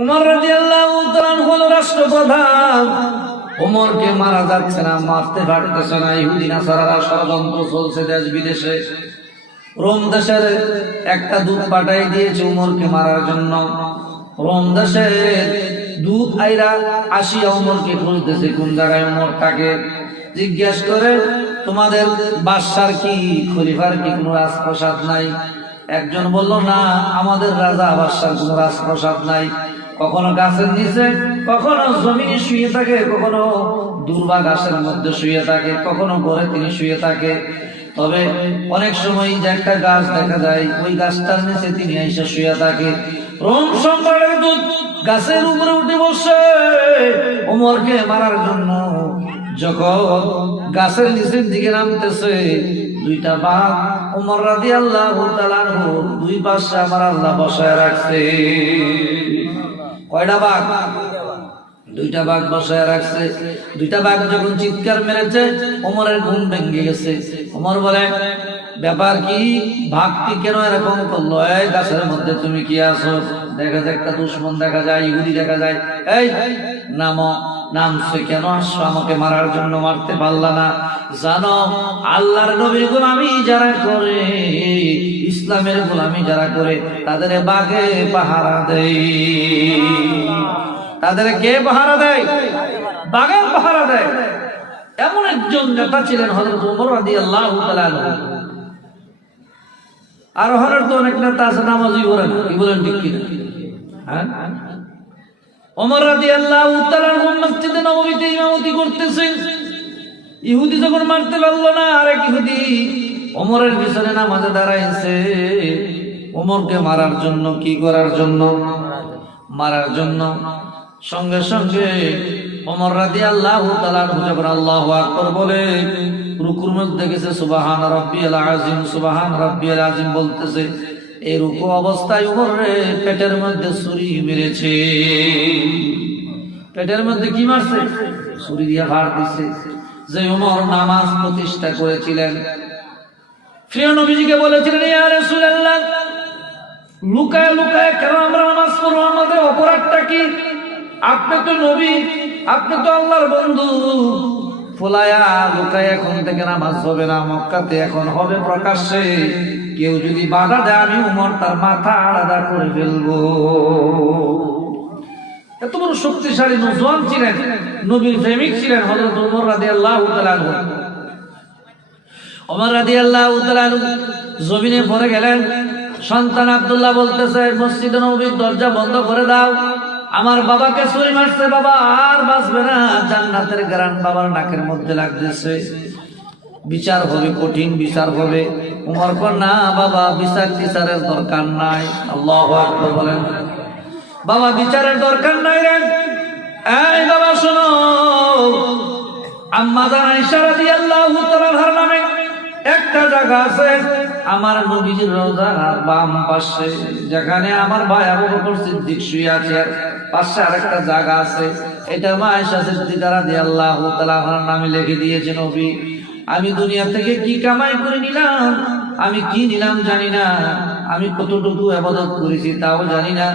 উমর রাদিয়াল্লাহু তাআলা রাষ্ট্রপ্রধান। উমরকে মারা যাচ্ছে না, মারতে পারতেছে না, ইহুদি, নাসারারা ষড়যন্ত্র চলছে দেশ বিদেশে। রোম দেশের একটা দূত পাঠাই দিয়েছে উমরকে মারার জন্য। রোম দেশের দূত আইরা আসিয়া উমরকে খুঁজতেছে, কোন জায়গায় উমর থাকে জিজ্ঞেস করে, তোমাদের বাদশার কি, খলিফার কি কোনো রাজপ্রসাদ নাই? একজন বলল, না, আমাদের রাজা বাদশার কোনো রাজপ্রসাদ নাই। কখনো গাছের নিচে, কখনো জমিনে শুয়ে থাকে, কখনো দুর্বা গাছের মধ্যে শুয়ে থাকে, কখনো ঘরে তিনি শুয়ে থাকে। তবে অনেক সময় যে একটা গাছ দেখা যায়, ওই গাছটার নিচে তিনি এসে শুয়ে থাকে। রোম সম্রাটের দূত গাছের উপরে উঠে বসে, ওমরকে মারার জন্য যখন গাছের নিচের দিকে নামতেছে, দুইটা বাঘ ওমর রাদি আল্লাহ দুই পাশে আমার আল্লাহ বসায় রাখছে। কয়টা বাঘ? দুইটা বাঘ বসায় রাখছে। দুইটা বাঘ যখন চিৎকার মেরেছে, ওমরের ঘুম ভেঙে গেছে। ওমর বলে, ব্যাপার কি? ভাগটি কেন এরকম করল? এই গাছের মধ্যে তুমি কি আসো দেখা যায় একটা দুশ্মন দেখা যায়, ইহুদি দেখা যায়। এই, নাম। নামছে কেন আসছো? আমাকে মারার জন্য মারতে পারলা না। জানো, আল্লাহর নবীর গোলামি যারা করে, ইসলামের গোলামি যারা করে, তাদের বাঘে পাহারা দেয়। তাদের কে পাহারা দেয়? বাগান পাহারা দেয়। এমন একজন নেতা ছিলেন হজরত উমর তাআলা আনহু। আর হরের তো অনেক নেতা আছে, নামাজই করেন কি বলেন ঠিক হ্যাঁ? করতেছেন ইহুদি যখন মারতে না ওমরের পিছনে দাঁড়াইছে। ওমরকে মারার জন্য, কি করার জন্য? মারার জন্য। সঙ্গে সঙ্গে অমর রাদি আল্লাহ যখন আল্লাহ আকবর বলে, রুকুর মধ্যে গেছে, সুবাহান রব্বিয়াল আজিম সুবাহান রব্বিয়াল আজিম বলতেছে এই রুকু অবস্থায় উমরে পেটের মধ্যে ছুরি মেরেছে। পেটের মধ্যে কি মারছে? ছুরি দিয়ে ভার দিছে। যে উমর নামাজ প্রতিষ্ঠা করেছিলেন। প্রিয় নবীজিকে বলেছিলেন, ইয়া রাসূলুল্লাহ, লুকায় লুকায় কেন আমরা নামাজ পড়ব? আমাদের অপরাধটা কি? আপনি তো নবী, আপনি তো আল্লাহর বন্ধু। ফোলায়া লুকায় এখন থেকে নামাজ হবে না, মক্কাতে এখন হবে প্রকাশ্যে। কেউ যদি বাধা দেয়, আমি উমর তার মাথা আলাদা করে ফেলব। এত বড় শক্তিশালী নজওয়ান ছিলেন, নবীর প্রেমিক ছিলেন হযরত উমর তাআলা আনহু। ওমর তাআলা আনহু জমিনে পড়ে গেলেন। সন্তান আব্দুল্লাহ বলতেছে, মসজিদে নবীর দরজা বন্ধ করে দাও। আমার বাবাকে ছুরি মারছে বাবা, আর বাঁচবে না। জান্নাতের গ্রান বাবার নাকের মধ্যে লাগতেছে। বিচার হবে, কঠিন বিচার হবে। উমর না বাবা, বিচার টিচারের দরকার নাই। আল্লাহ বলেন। বাবা, বিচারের দরকার নাই রে। এই বাবা, শোনো। আম্মা জানা ইশারা দিয়ে আল্লাহ তাআলার নামে একটা জায়গা আছে, আমার নবীজির রোজার বাম পাশে। যেখানে আমার ভাই আবু বকর সিদ্দিক শুয়ে আছে, আর পাশে আরেকটা জায়গা আছে। এটা মা আয়েশা সিদ্দিকা রাদিয়াল্লাহু তাআলা নামে লিখে দিয়েছে নবী। আমি দুনিয়া থেকে কি কামাই করে নিলাম? আমি কি নিলাম জানি না। আমি কতটুকু আবাদত করেছি তাও জানি না।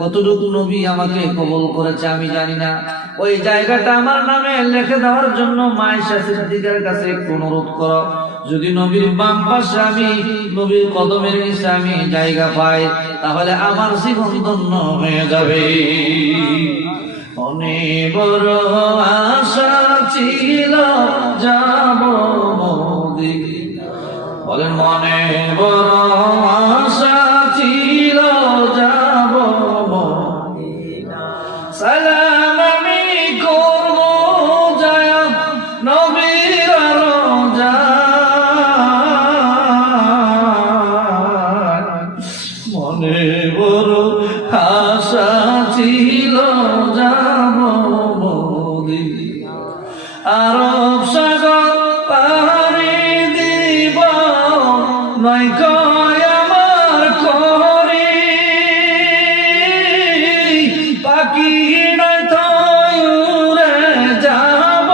কতটুকু নবী আমাকে কবল করেছে আমি জানি না। ওই জায়গাটা আমার নামে লেখে দেওয়ার জন্য মায়েশা সিদ্দিকার কাছে অনুরোধ করো। যদি নবীর বাম পাশে আমি নবীর কদমের নিচে আমি জায়গা পাই, তাহলে আমার জীবন ধন্য হয়ে যাবে। বলেন মনে বড় আশা আরব সাগর পাড়ি দিব নয় কয় আমার করি পাখি নয় তয় যাব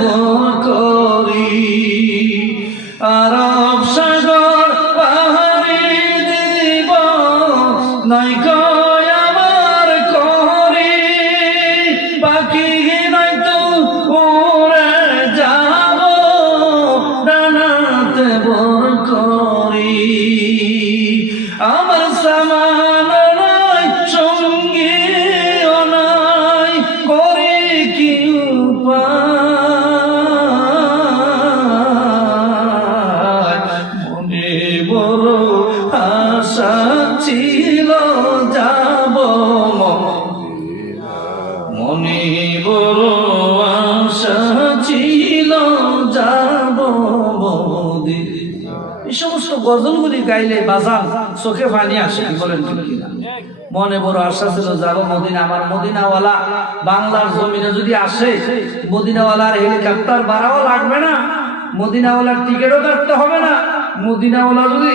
ভোর করি। আরব আমার নাই, সঙ্গে নাই, করে কি মনে বড় আশা ছিল, যাব মনে। বড় আশা ছিল, যাব মোদি এই সমস্ত গজলগুলি গাইলে বাজান চোখে পানি আসে বলেন মনে বড় আশা ছিল যাব মদিনা, আমার মদিনাওয়ালা বাংলার জমিনে যদি আসে, মদিনাওয়ালার হেলিকপ্টার ভাড়াও লাগবে না, মদিনাওয়ালার টিকিটও কাটতে হবে না, মদিনাওয়ালা যদি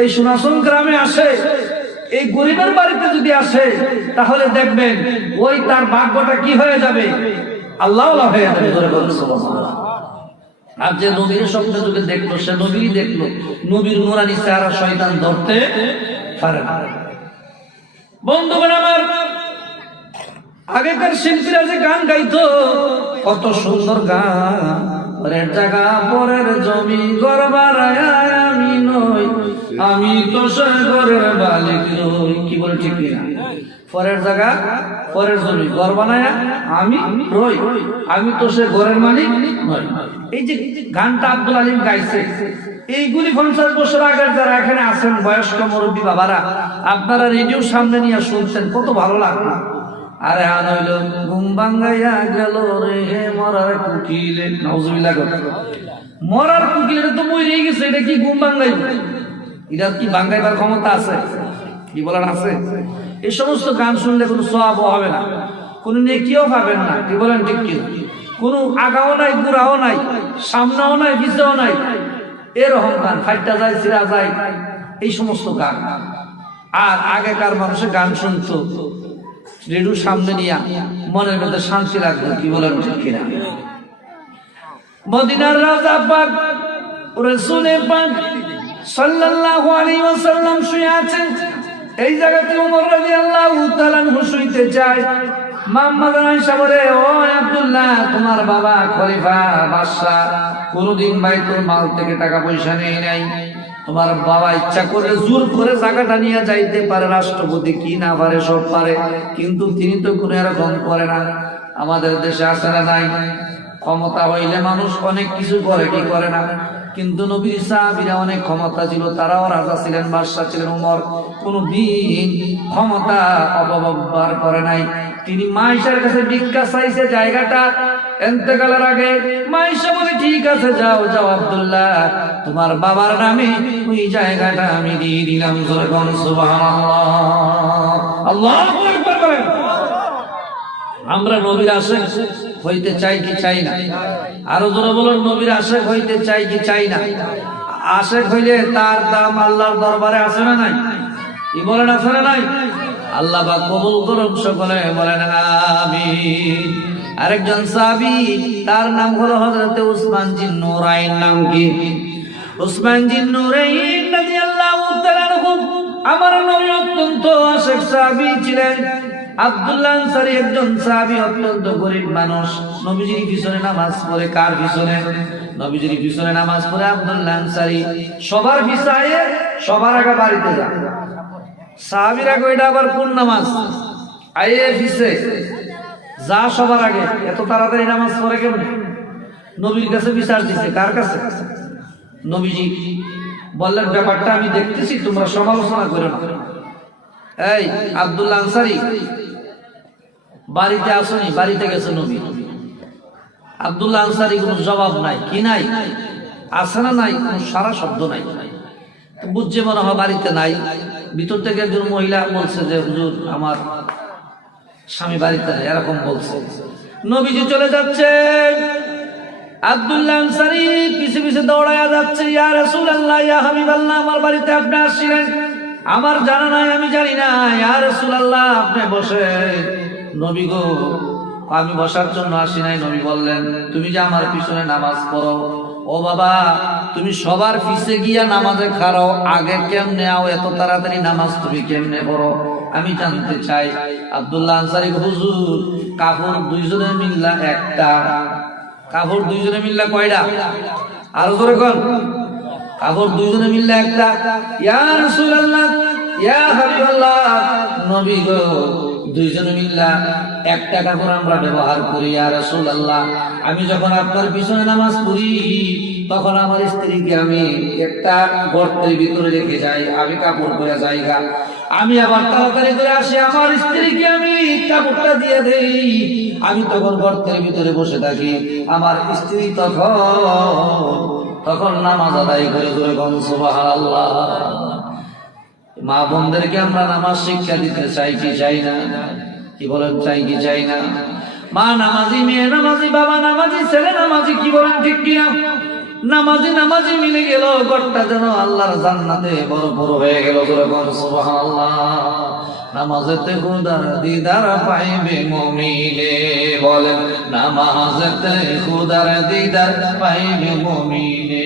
এই সোনাসন গ্রামে আসে, এই গরিবের বাড়িতে যদি আসে, তাহলে দেখবেন ওই তার ভাগ্যটা কি হয়ে যাবে আল্লাহ হয়ে যাবে। আর যে নবীর স্বপ্ন যুগে দেখল, সে নবীই দেখল। নবীর নুরানি চেহারা শয়তান ধরতে পারে না। বন্ধুগণ আমার, আগেকার শিল্পীরা যে গান গাইতো, কত সুন্দর গান। পরের জায়গা পরের জমি গরবার আমি নই। আমি তো সে ঘরের বালিক নই। কি বলে ঠিক কিনা? পরের জায়গা, পরের জমি। ঘর বানায় আমি রই। আমি তো সে ঘরের মালিক নই। এই যে গানটা আব্দুল আলিম গাইছে, এইগুলি পঞ্চাশ বছর আগের যারা এখানে আছেন, বয়স্ক মুরব্বী বাবারা, আপনারা রেডিও সামনে নিয়ে শুনছেন কত ভালো লাগল আরে আন হইল, ঘুম ভাঙ্গাইয়া গেল রে হে মরার কুকিলে। নজুবিল্লাহ কথা মরার কুকিলে তো মরে গেছে, এটা কি ঘুম ভাঙ্গাইব এটা কি ভাঙ্গাইবার ক্ষমতা আছে? কি বলার আছে? এই সমস্ত গান শুনলে কোনো সব হবে না। কোনো নেকিও পাবেন না। কি বলেন ঠিক কি? কোনো আগাও নাই, গুড়াও নাই, সামনাও নাই পিছাও নাই। এরকম গান, ফাইটটা যায়, সিরা যায়, এই সমস্ত গান। আর আগেকার মানুষে গান শুনতো রেডুর সামনে নিয়ে মনের মধ্যে শান্তি রাখবে কি বলেন ঠিক কিনা? মদিনার রাজা পাক রসুলের পাক সাল্লাল্লাহু আলাইহি ওয়াসাল্লাম শুয়ে আছেন এই জায়গাতে ওমর রাদিয়াল্লাহু তাআলা শুইতে চায় মোহাম্মদ আয়েশা বলে, ও আব্দুল্লাহ, তোমার বাবা খলিফা বাদশা কোনদিন বাইতুল মাল থেকে টাকা পয়সা নেই নাই। তোমার বাবা ইচ্ছা করলে জোর করে জায়গাটা নিয়ে যাইতে পারে, রাষ্ট্রপতি কি না পারে, সব পারে। কিন্তু তিনি তো কোনো এরকম করে না। আমাদের দেশে আসে না নাই। ক্ষমতা হইলে মানুষ অনেক কিছু করে, কি করে না? কিন্তু নবীর সাহাবীরা অনেক ক্ষমতা ছিল, তারাও রাজা ছিলেন, বাদশাহ ছিলেন, উমর। কোন দিন ক্ষমতা অপব্যবহার করে নাই। তিনি মাইশার কাছে ভিক্ষা চাইছে, জায়গাটা এন্তেকালের আগে। মাইশা বলে, ঠিক আছে, যাও যাও, আব্দুল্লাহ। তোমার বাবার নামে ওই জায়গাটা আমি দিয়ে দিলাম সুবহানাল্লাহ। আল্লাহু আকবার আমরা নবীর আশেক হইতে চাই কি চাই না? আরও জোরে বলুন, নবীর আশেক হইতে চাই কি চাই না? আশেক হইলে তার দাম আল্লাহর দরবারে আছে না নাই? কি বলেন, আছে না নাই? আল্লাহ বা কবুল করুন সকলে, বলেন আমিন। আরেকজন সাহাবী, তার নাম হলো হযরত উসমান জিন নূরাইন, নাম কি? উসমান জিন নূরাইন আমার নবী অত্যন্ত আশেক সাহাবী ছিলেন। আব্দুল্লাহ আনসারী একজন সাহাবী অত্যন্ত গরিব মানুষ। নবীজির পিছনে নামাজ পড়ে কার পিছনে? নবীজির পিছনে নামাজ পড়ে আব্দুল্লাহ আনসারী। সবার পিছায়ে সবার আগে বাড়িতে যায় সাহাবীর আগে এটা আবার কোন নামাজ? আইয়ে পিছে। যা সবার আগে। এত তাড়াতাড়ি নামাজ পড়ে কেমন? নবীর কাছে বিচার দিছে। কার কাছে? নবীজি বললেন, ব্যাপারটা আমি দেখতেছি, তোমরা সমালোচনা করো না। এই আব্দুল্লাহ আনসারি বাড়িতে আসনি, বাড়িতে গেছে নবী। আব্দুল্লাহ আনসারি কোনো জবাব নাই। কি নাই? আছে না নাই? কোনো সারা শব্দ নাই। বুঝছে মনে হয় বাড়িতে নাই। ভিতর থেকে একজন মহিলা বলছে যে, হুজুর, আমার স্বামী বাড়িতে নেই। এরকম বলছে। নবীজি চলে যাচ্ছে। আব্দুল্লাহ আনসারি পিছে পিছে দৌড়ায়া যাচ্ছে। ইয়া রাসূলুল্লাহ, ইয়া হাবিবাল্লাহ, আমার বাড়িতে আপনি আসছিলেন? আমার জানা নাই, আমি জানি না ইয়া রাসূলুল্লাহ, আপনি বসে নবী গো, আমি বসার জন্য আসি নাই, নবী বললেন, তুমি যে আমার পিছনে নামাজ পড়ো। ও বাবা, তুমি সবার পিছে গিয়া নামাজে খাড়ো, আগে কেমনে আও, এত তাড়াতাড়ি নামাজ তুমি কেমনে পড়ো? আমি জানতে চাই, আব্দুল্লাহ আনসারি হুজুর কাপড় দুইজনে মিল্লা একটা। কাপড় দুইজনে মিল্লা কয়টা? আরও জোরে কোন। কাপড় দুইজনে মিললে একটা। ইয়া রাসূলুল্লাহ, ইয়া হাবিবাল্লাহ, নবী গো। দুইজনে মিল্লা একটা কাপড় আমরা ব্যবহার করি, ইয়া রাসূলুল্লাহ। আমি যখন আপনার পিছনে নামাজ পড়ি, তখন আমার স্ত্রীকে আমি একটা গর্তের ভিতরে রেখে যাই, আমি কাপড় পরে যাইগা আমি আবার তাড়াতাড়ি করে আসি, আমার স্ত্রীকে আমি কাপড়টা দিয়ে দেই। আমি তখন গর্তের ভিতরে বসে থাকি, আমার স্ত্রী তখন তখন নামাজ আদায় করে ধরে গন সুবহানাল্লাহ। মা বোনদেরকে আমরা নামাজ শিক্ষা দিতে চাই কি চাই না? কি বলেন, চাই কি চাই না? মা নামাজি, মেয়ে নামাজি, বাবা নামাজি, ছেলে নামাজি, কি বলেন ঠিক কিনা? নামাজি নামাজি মিলে গেল গড়টা যেন আল্লাহর জান্নাতে বড় বড় হয়ে গেল নামাজেতে খুদার দিদার পাইবে মুমিনে, বলেন নামাজেতে খুদার দিদার পাইবে মুমিনে।